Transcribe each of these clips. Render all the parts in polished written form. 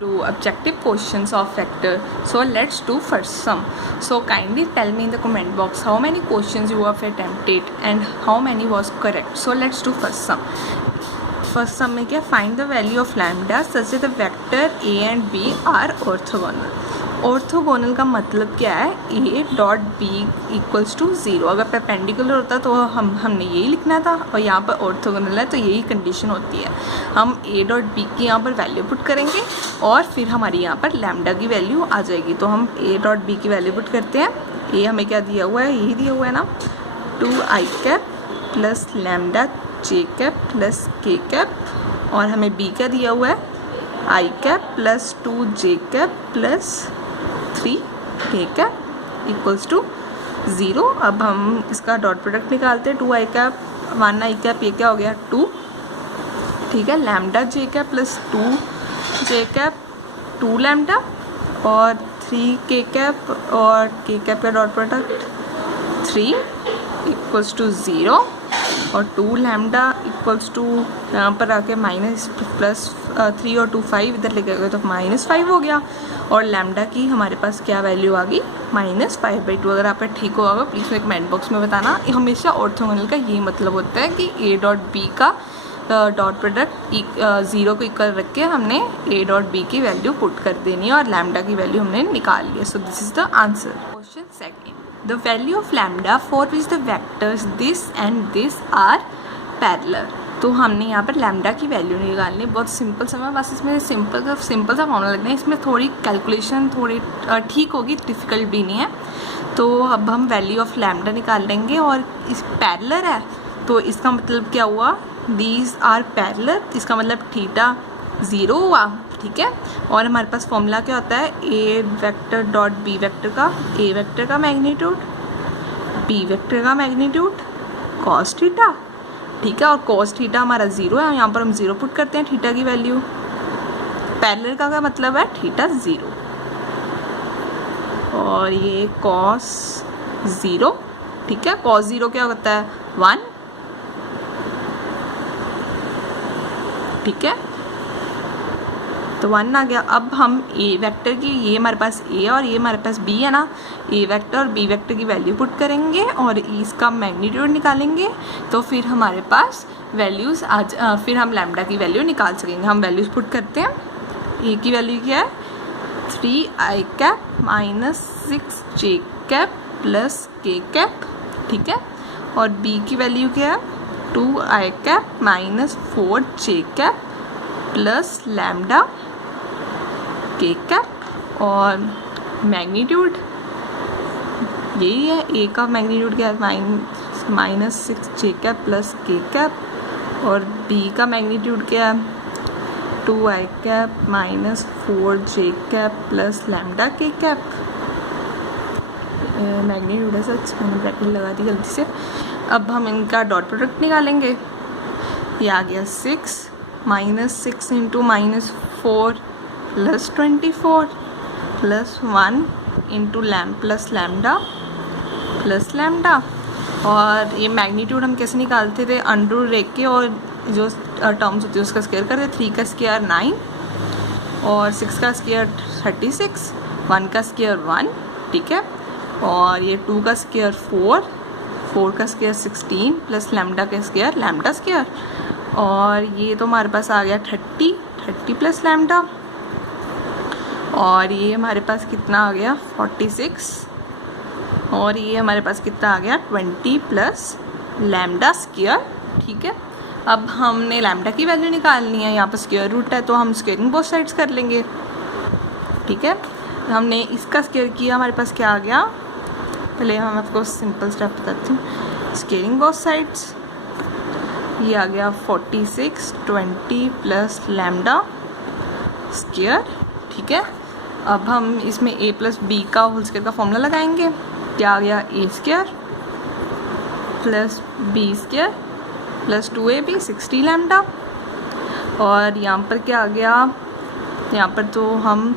Do objective questions of vector. So let's do first sum. So kindly tell me in the comment box how many questions you have attempted and how many was correct. So let's do first sum. First sum में क्या, find the value of lambda such that the vector a and b are orthogonal. Orthogonal का मतलब क्या है, a dot B equals to 0. अगर perpendicular होता तो हमने यही लिखना था, और यहाँ पर ऑर्थोगोनल है तो यही कंडीशन होती है. हम a डॉट बी की यहाँ पर वैल्यू पुट करेंगे और फिर हमारी यहाँ पर लैम्डा की वैल्यू आ जाएगी. तो हम a डॉट बी की वैल्यू पुट करते हैं. a हमें क्या दिया हुआ है, यही दिया हुआ है ना, 2i cap plus lambda j cap plus k cap, और हमें b क्या दिया हुआ है, i cap plus 2j cap plus 3k cap equals to 0. अब हम इसका डॉट प्रोडक्ट निकालते हैं. 2i कैप 1i कैप, ये क्या हो गया 2, ठीक है. Lambda j cap plus 2j cap 2 lambda, और 3k कैप और k कैप का डॉट प्रोडक्ट 3 इक्वल्स टू 0, और 2 लैम्डा इक्वल्स टू यहाँ पर आके माइनस प्लस 3 और 2 5 इधर लेके गए तो -5 हो गया, और लैम्डा की हमारे पास क्या वैल्यू आ गई, -5/2. अगर आप ठीक होगा प्लीज़ मेरे कमेंट बॉक्स में बताना. हमेशा ऑर्थोगोनल का ये मतलब होता है कि a डॉट बी का डॉट प्रोडक्ट 0 को इक्वल रख के हमने a डॉट बी की वैल्यू पुट कर देनी है, और लैम्डा की वैल्यू हमने निकाल ली है. So this is the answer. Question second, the value of lambda for which the vectors this and this are parallel. तो हमने यहाँ पर लैम्डा की वैल्यू निकालनी. बहुत सिंपल सा है, बस इसमें सिंपल सा फॉर्मूला लगना है. इसमें थोड़ी कैलकुलेशन थोड़ी ठीक होगी, डिफ़िकल्ट भी नहीं है. तो अब हम वैल्यू ऑफ लैम्डा निकाल लेंगे, और इस पैरेलल है तो इसका मतलब क्या हुआ, दीज आर पैरेलल. इसका मतलब थीटा 0 हुआ, ठीक है. और हमारे पास फॉर्मूला क्या होता है, ए वेक्टर डॉट बी वेक्टर का, ए वेक्टर का मैग्नीट्यूड बी वेक्टर का मैग्नीट्यूड कॉस थीटा, ठीक है. और कॉस थीटा हमारा 0 है, यहाँ पर हम 0 पुट करते हैं थीटा की वैल्यू. पैरेलल का क्या मतलब है, थीटा 0, और ये कॉस 0, ठीक है. कॉस 0 क्या होता है, 1, ठीक है. तो 1 आ गया. अब हम ए वेक्टर की, ये हमारे पास ए और ये हमारे पास बी है ना, ए वेक्टर और बी वेक्टर की वैल्यू पुट करेंगे और इसका मैग्नीट्यूड निकालेंगे. तो फिर हमारे पास वैल्यूज़ फिर हम लैम्डा की वैल्यू निकाल सकेंगे. हम वैल्यूज़ पुट करते हैं. ए की वैल्यू क्या है, 3i cap minus 6j cap plus k cap, ठीक है. और बी की वैल्यू क्या है, 2i cap minus 4j cap plus lambda k cap, और मैग्नीट्यूड यही है. ए का मैग्नीट्यूड क्या है, minus 6j cap plus k cap, और बी का मैग्नीट्यूड क्या है, 2i cap minus 4j cap plus lambda k cap. Magnitude है सच, मैंने ब्रैकेट लगा दी गलती से. अब हम इनका डॉट प्रोडक्ट निकालेंगे. ये आ गया 6 minus 6 into minus 4 plus 24 plus 1 into plus lambda plus lambda. और ये मैग्नीट्यूड हम कैसे निकालते थे, अंडर रेख के, और जो टर्म्स होती है उसका स्क्वायर करते. 3 का स्क्वायर 9, और 6 का स्क्वायर 36, 1 का स्क्वायर 1, ठीक है. और ये 2 का स्क्वायर 4, 4 का स्क्वायर 16 प्लस लैम्डा का स्क्वायर लैम्डा स्क्वायर. और ये तो हमारे पास आ गया 30 प्लस लैम्डा, और ये हमारे पास कितना आ गया 46, और ये हमारे पास कितना आ गया 20 प्लस लैम्डा स्क्वायर, ठीक है. अब हमने लैम्डा की वैल्यू निकालनी है. यहाँ पर स्क्वायर रूट है तो हम स्क्वायरिंग बोथ साइड्स कर लेंगे, ठीक है. हमने इसका स्क्वायर किया, हमारे पास क्या आ गया, पहले हम आपको सिंपल स्टेप बताती हूँ. स्क्वायरिंग बोथ साइड्स, ये आ गया 46 20 प्लस लैम्डा स्क्वायर, ठीक है. अब हम इसमें a प्लस बी का होल स्क्वायर का फॉर्मूला लगाएंगे. क्या आ गया, a square plus B square plus 2ab 60 lambda. और यहाँ पर क्या आ गया, यहाँ पर तो हम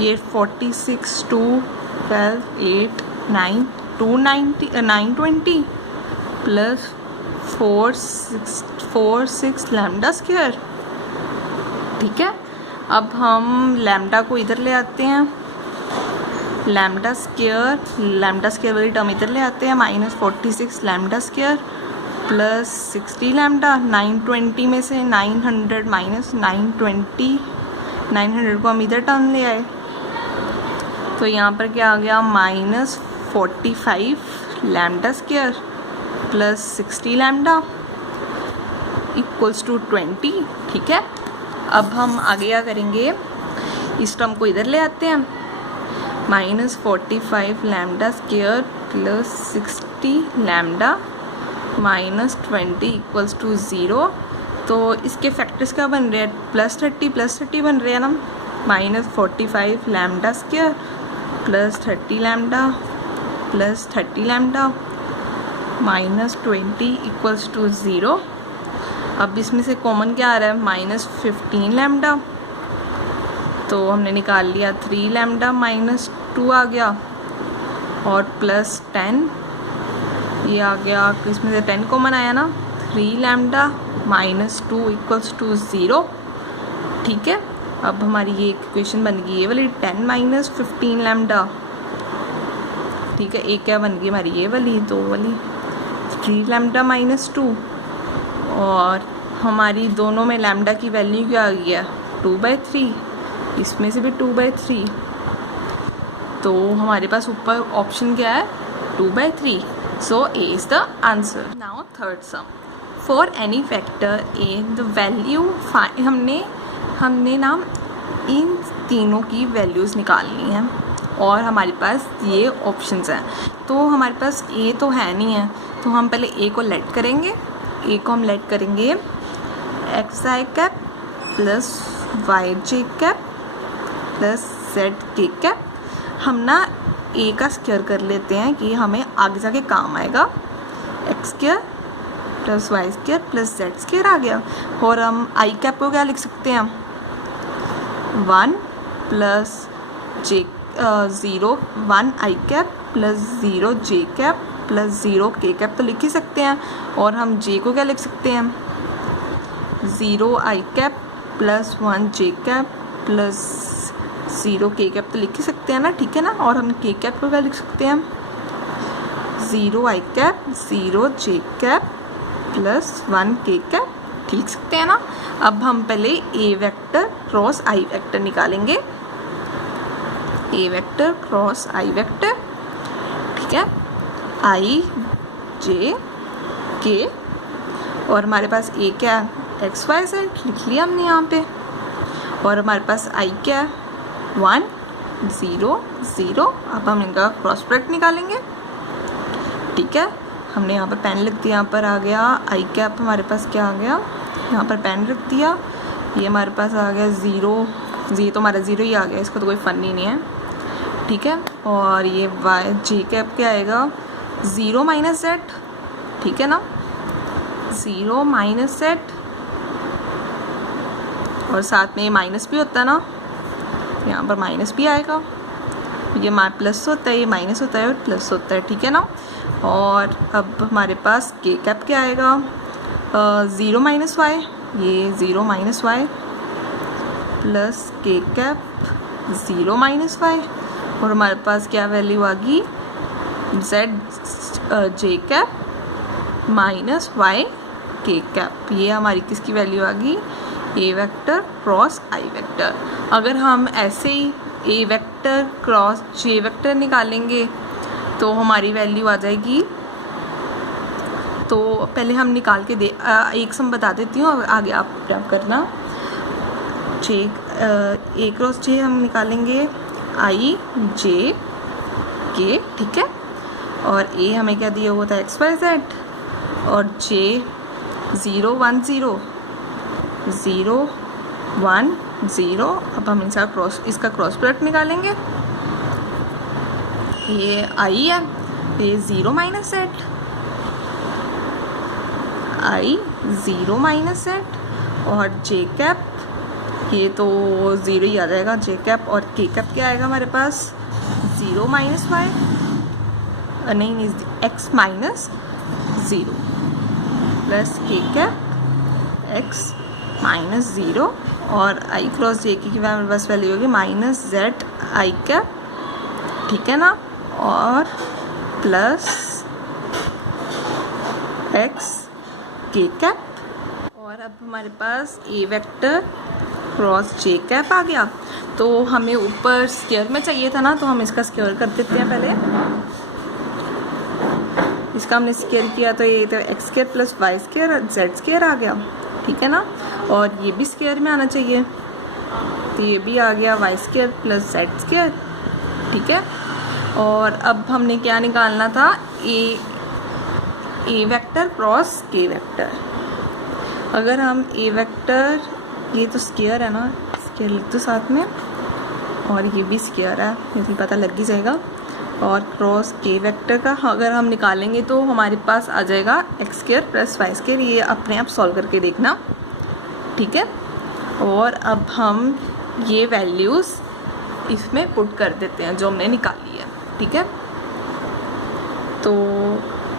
ये 46 2 12 8 9 920 प्लस 4 6 लैम्डा स्क्वायर, ठीक है. अब हम लैम्डा को इधर ले आते हैं, लैम्डा स्क्वायर वाली टर्म इधर ले आते हैं, -46 लैम्डा स्क्वायर प्लस 60 लैम्डा। 920 में से 900 माइनस 920, 900 को हम इधर टर्म ले आए, तो यहाँ पर क्या आ गया, -45 lambda square plus 60 lambda equals to 20। ठीक है, अब हम आगे क्या करेंगे, इस टर्म को इधर ले आते हैं, -45 lambda square plus 60 lambda minus 20 equals to 0। तो इसके फैक्टर्स क्या बन रहे हैं, +30 बन रहे हैं ना, -45 lambda square plus 30 lambda plus 30 lambda minus 20 equals to 0। अब इसमें से कॉमन क्या आ रहा है, -15 लैम्डा, तो हमने निकाल लिया 3 लैम्डा -2 आ गया, और प्लस 10 ये आ गया, इसमें से 10 कॉमन आया ना, 3 लैम्डा -2 इक्वल्स टू 0। ठीक है, अब हमारी ये इक्वेशन बन गई ये वाली 10 - 15 लैम्डा। ठीक है, एक क्या बन गई हमारी ये वाली, 2 वाली 3 लैम्डा -2, और हमारी दोनों में लैम्डा की वैल्यू क्या आ गई है, 2/3, इसमें से भी 2/3, तो हमारे पास ऊपर ऑप्शन क्या है, 2/3। So A is the answer. Now third sum, for any factor A the value, हमने ना इन तीनों की वैल्यूज़ निकालनी है, और हमारे पास ये ऑप्शंस हैं, तो हमारे पास ए तो है नहीं है, तो हम पहले ए को लेट करेंगे, ए को हम लेट करेंगे xi cap plus yj cap plus zk cap. हम ना ए का स्क्वायर कर लेते हैं कि हमें आगे जाके काम आएगा, x square plus y square plus z square आ गया, और हम i कैप को क्या लिख सकते हैं, 1 plus j 0 1 i cap plus 0 j cap plus 0 k cap तो लिख ही सकते हैं, और हम j को क्या लिख सकते हैं, 0 i cap plus 1 j cap plus 0 k cap तो लिख ही सकते हैं ना। ठीक है ना, और हम k कैप को क्या लिख सकते हैं, 0 i cap 0 j cap plus 1 k cap लिख सकते हैं ना। अब हम पहले a vector cross i vector निकालेंगे, a vector cross i vector. ठीक है, i j k, और हमारे पास a क्या है, एक्स वाई जेड लिख लिया हमने यहाँ पे, और हमारे पास i क्या है, 1 0 0। अब हम इनका क्रॉस प्रोडक्ट निकालेंगे। ठीक है, हमने यहाँ पर पेन लिख दिया, यहाँ पर आ गया i कैप, हमारे पास क्या आ गया, यहाँ पर पेन रख दिया, ये हमारे पास आ गया 0, ये तो हमारा 0 ही आ गया, इसका तो कोई फन ही नहीं है। ठीक है, और ये वाई जे कैप क्या आएगा, 0 - z। ठीक है ना, 0 - z, और साथ में ये माइनस भी होता है ना, यहाँ पर माइनस भी आएगा, ये प्लस होता है, ये माइनस होता है और प्लस होता है। ठीक है ना, और अब हमारे पास के कैप क्या आएगा, 0 - y, ये 0 - y प्लस के कैप 0 - y, और हमारे पास क्या वैल्यू आ गई, z j cap minus y k cap. ये हमारी किसकी वैल्यू आ गई, ए वेक्टर क्रॉस आई वेक्टर। अगर हम ऐसे ही ए वेक्टर क्रॉस जे वेक्टर निकालेंगे तो हमारी वैल्यू आ जाएगी, तो पहले हम निकाल के एक सम बता देती हूँ, आगे आप क्या करना। जे ए क्रॉस जे हम निकालेंगे आई जे के, ठीक है, और ए हमें क्या दिया हुआ था, एक्स वाई जेड, और जे 0 1 0 0 1 0। अब हम इसका क्रॉस प्रोडक्ट निकालेंगे, ये आई है, ये 0 - z, आई 0 - z, और जे कैप ये तो 0 ही आ जाएगा, जे कैप, और के कैप क्या आएगा हमारे पास, 0 - y, नहीं x - 0 प्लस के कैप x - 0 और आई क्रॉस जे की हमारे पास वैल्यू होगी माइनस जेड आई कैप, ठीक है ना, और प्लस एक्स के कैप। और अब हमारे पास ए वेक्टर क्रॉस जे कैप आ गया। तो हमें ऊपर स्क्वायर में चाहिए था ना, तो हम इसका स्क्वायर कर देते हैं पहले। इसका हमने स्क्वायर किया तो ये तो x square plus Y square z square आ गया, ठीक है ना, और ये भी स्क्वायर में आना चाहिए, तो ये भी आ गया Y square plus Z square, ठीक है। और अब हमने क्या निकालना था, ए वेक्टर क्रॉस के वेक्टर। अगर हम ए वेक्टर, ये तो स्क्वायर है ना, स्क्वायर लिख दो साथ में, और ये भी स्क्वायर है, मुझे पता लग ही जाएगा। और क्रॉस के वेक्टर का अगर हम निकालेंगे तो हमारे पास आ जाएगा X square plus Y square. ये अपने आप सॉल्व करके देखना, ठीक है। और अब हम ये वैल्यूज़ इसमें पुट कर देते हैं जो हमने निकाली है, ठीक है। तो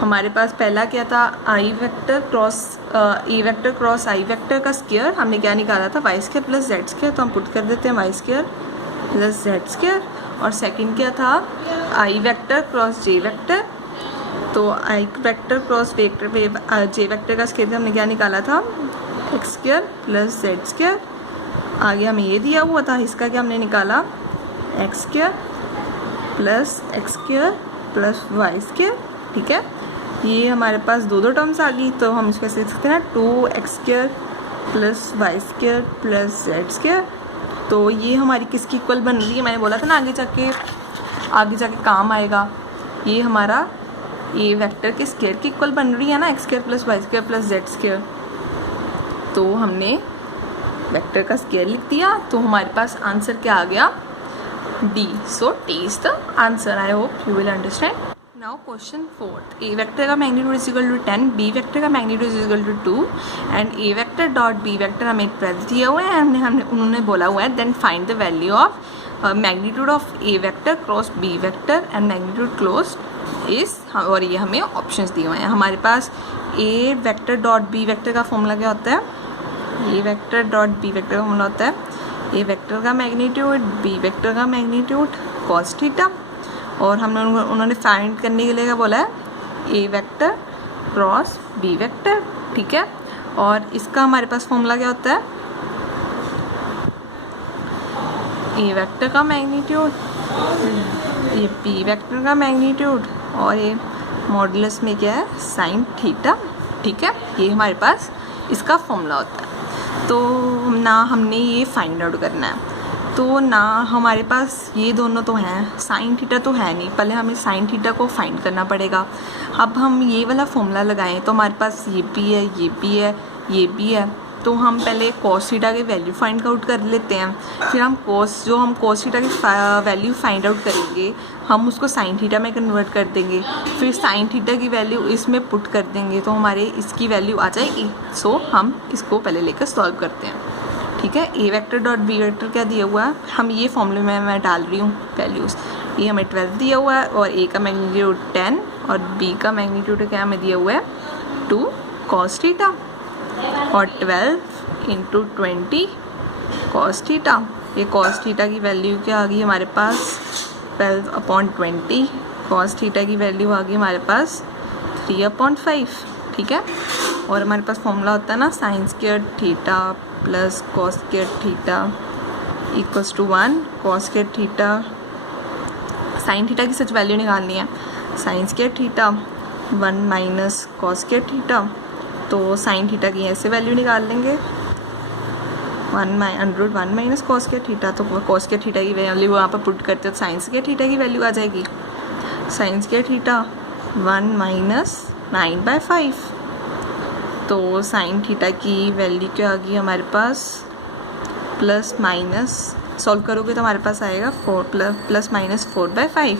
हमारे पास पहला क्या था, I vector cross A vector cross I vector का स्क्वायर हमने क्या निकाला था, Y square plus Z square, तो हम पुट कर देते हैं Y square plus Z square. और सेकंड क्या था, I vector cross J vector, तो I vector cross vector J vector का स्क्वायर हमने क्या निकाला था, X square plus Z square. आगे हमें ये दिया हुआ था, इसका क्या हमने निकाला, X square plus X square plus Y square, ठीक है। ये हमारे पास दो टर्म्स आ गई, तो हम इसको ऐसे लिख सकते हैं ना, 2x square plus Y square plus Z square. तो ये हमारी किसकी इक्वल बन रही है, मैंने बोला था ना आगे जाके काम आएगा। ये हमारा ये वेक्टर के स्क्वायर की इक्वल बन रही है ना, X square plus Y square plus Z square. तो हमने वेक्टर का स्क्वायर लिख दिया, तो हमारे पास आंसर क्या आ गया, D. So T is the answer. I hope you will understand. Now question 4. A vector का magnitude is equal to 10, B vector का magnitude is equal to 2, and A vector dot B vector हमें 12 दिया हुआ है, उन्होंने बोला हुआ है then find the value of magnitude of A vector cross B vector and magnitude close is, और ये हमें ऑप्शंस दिए हुए हैं। हमारे पास A vector dot B vector का फॉर्मूला क्या होता है, A vector dot B vector का फॉर्मूला होता है ए वेक्टर का मैग्नीट्यूड बी वेक्टर का मैग्नीट्यूड कॉस थीटा, और उन्होंने फाइंड करने के लिए क्या बोला है, ए वेक्टर क्रॉस बी वेक्टर, ठीक है। और इसका हमारे पास फॉर्मूला क्या होता है, ए वेक्टर का मैग्नीट्यूड, ये बी वेक्टर का मैग्नीट्यूड, और ये मॉडुलस में क्या है, साइन थीटा, ठीक है। ये हमारे पास इसका फॉर्मूला होता है। तो ना हमने ये फाइंड आउट करना है, तो ना हमारे पास ये दोनों तो हैं, साइन थीटा तो है नहीं, पहले हमें साइन थीटा को फाइंड करना पड़ेगा। अब हम ये वाला फॉर्मूला लगाएं तो हमारे पास ये भी है, ये भी है, ये भी है, तो हम पहले कॉस थीटा की वैल्यू फाइंड आउट कर लेते हैं, फिर हम कॉस थीटा की वैल्यू फाइंड आउट करेंगे, हम उसको साइन थीटा में कन्वर्ट कर देंगे, फिर साइन थीटा की वैल्यू इसमें पुट कर देंगे, तो हमारे इसकी वैल्यू आ जाएगी। सो हम इसको पहले लेकर सॉल्व करते हैं, ठीक है। ए वेक्टर डॉट बी वेक्टर क्या दिया हुआ है, हम ये फॉर्मूले में मैं डाल रही हूँ वैल्यूज़। ये हमें 12 दिया हुआ है, और ए का मैग्नीट्यूड 10, और बी का मैग्नीट्यूड क्या हमें दिया हुआ है 2 कॉस थीटा, और 12 इंटू 20 कॉस थीटा। ये कॉस थीटा की वैल्यू क्या आ गई हमारे पास 12/20, कॉस थीटा की वैल्यू आ गई हमारे पास 3/5, ठीक है। और हमारे पास फॉर्मूला होता है ना, sine square theta plus cos square theta equals to 1, cos square theta, sine theta की सच वैल्यू निकालनी है, sine square theta 1 minus cos square theta, तो साइन थीटा की ऐसे वैल्यू निकाल लेंगे 1 माइनस कॉस स्क्वायर थीटा, तो कॉस स्क्वायर थीटा की वैल्यू वहाँ पर पुट करते हो, साइन स्क्वायर थीटा की वैल्यू आ जाएगी, साइन स्क्वायर थीटा 1 माइनस 9/5, तो साइन थीटा की वैल्यू क्या आ गई हमारे पास प्लस माइनस, सॉल्व करोगे तो हमारे पास आएगा प्लस माइनस 4/5।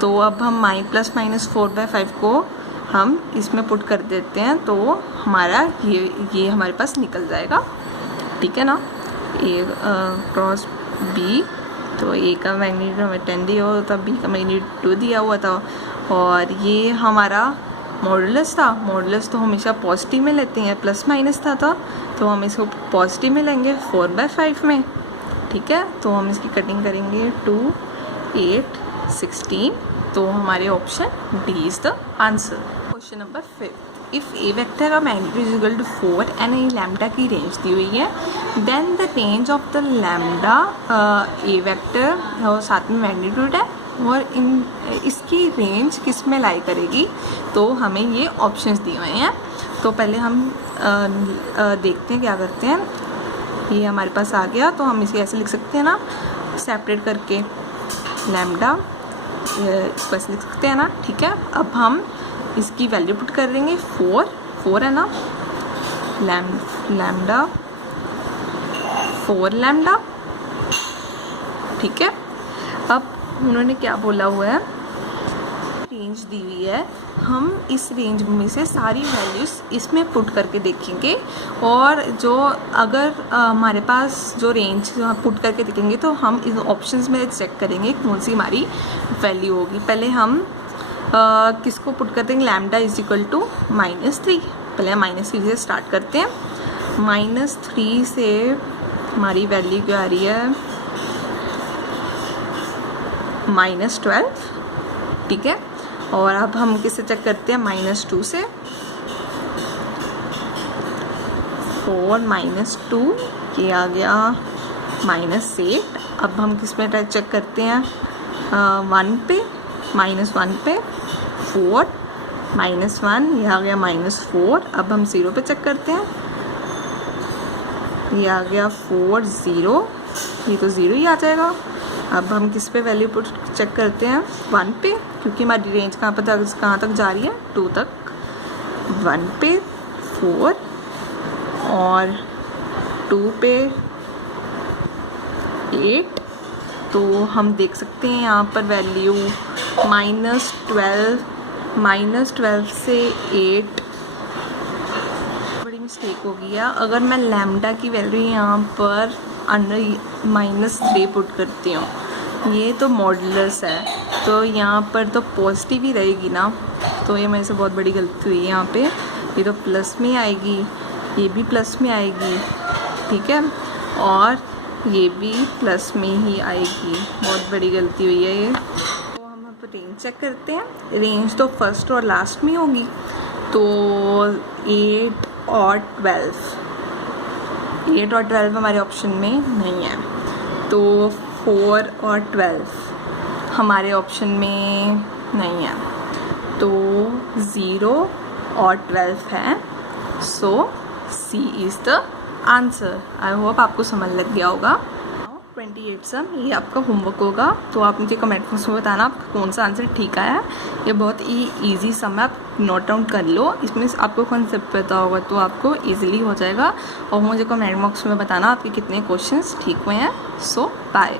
तो अब हम प्लस माइनस 4/5 को हम इसमें पुट कर देते हैं, तो हमारा ये हमारे पास निकल जाएगा, ठीक है ना। ए क्रॉस बी, तो ए का मैग्नीट्यूड हमें 10 दिया हुआ था, बी का मैग्नीट्यूड 2 दिया हुआ था, और ये हमारा मॉडुलस था, मॉडुलस तो हमेशा पॉजिटिव में लेते हैं, प्लस माइनस था तो हम इसको पॉजिटिव में लेंगे 4/5 में, ठीक है। तो हम इसकी कटिंग करेंगे 2, 8, 16, तो हमारे option D is the answer. Question number 5, if A vector का magnitude is equal to 4 and A lambda की रेंज दी हुई है, then the range of the lambda, A vector और साथ में मैग्नीट्यूड है और इसकी रेंज किस में लाई करेगी, तो हमें ये ऑप्शंस दिए हुए हैं। तो पहले हम देखते हैं क्या करते हैं। ये हमारे पास आ गया, तो हम इसे ऐसे लिख सकते हैं ना, सेपरेट करके लैम्डा बस लिख सकते हैं ना, ठीक है। अब हम इसकी वैल्यू पुट कर देंगे 4 है ना, लैम्डा 4 लैम्डा, ठीक है। अब उन्होंने क्या बोला हुआ है, रेंज दी हुई है, हम इस रेंज में से सारी वैल्यूज़ इसमें पुट करके देखेंगे और जो अगर हमारे पास जो रेंज पुट करके देखेंगे तो हम इस ऑप्शंस में चेक करेंगे कौन सी हमारी वैल्यू होगी। पहले हम किसको पुट कर देंगे, लैम्डा इज इक्वल टू -3, पहले हम -3 से स्टार्ट करते हैं। -3 से हमारी वैल्यू क्या आ रही है, -12, ठीक है। और अब हम किससे चेक करते हैं, -2 से, 4 - 2 ये आ गया -8। अब हम किस में चेक करते हैं, 1 पे, -1 पे, 4 -1 ये आ गया -4। अब हम 0 पे चेक करते हैं, ये आ गया 4 0, ये तो 0 ही आ जाएगा। अब हम किस पे वैल्यू पुट चेक करते हैं, 1 पे, क्योंकि हमारी रेंज कहाँ तक जा रही है, 2 तक। 1 पे 4 और 2 पे 8, तो हम देख सकते हैं यहाँ पर वैल्यू -12 से 8, बड़ी मिस्टेक हो गई है। अगर मैं लैम्डा की वैल्यू यहाँ पर अंडर -3 पुट करती हूँ, ये तो मॉडुलस है, तो यहाँ पर तो पॉजिटिव ही रहेगी ना, तो ये मेरे से बहुत बड़ी गलती हुई है यहाँ पे। ये तो प्लस में आएगी, ये भी प्लस में आएगी, ठीक है, और ये भी प्लस में ही आएगी, बहुत बड़ी गलती हुई है ये। तो हम अब रेंज चेक करते हैं, रेंज तो फर्स्ट और लास्ट में होगी, तो 8 और 12 हमारे ऑप्शन में नहीं है, तो 4 और 12 हमारे ऑप्शन में नहीं है, तो 0 और 12 है, so C is the answer. I hope आपको समझ लग गया होगा। 28 सम ये आपका होमवर्क होगा, तो आप मुझे कमेंट बॉक्स में बताना आपका कौन सा आंसर ठीक आया। ये बहुत ही ईजी सम है, आप नोट डाउन कर लो, इसमें आपको कॉन्सेप्ट पता होगा तो आपको ईजिली हो जाएगा। और मुझे कमेंट बॉक्स में बताना आपके कितने क्वेश्चंस ठीक हुए हैं। सो बाय।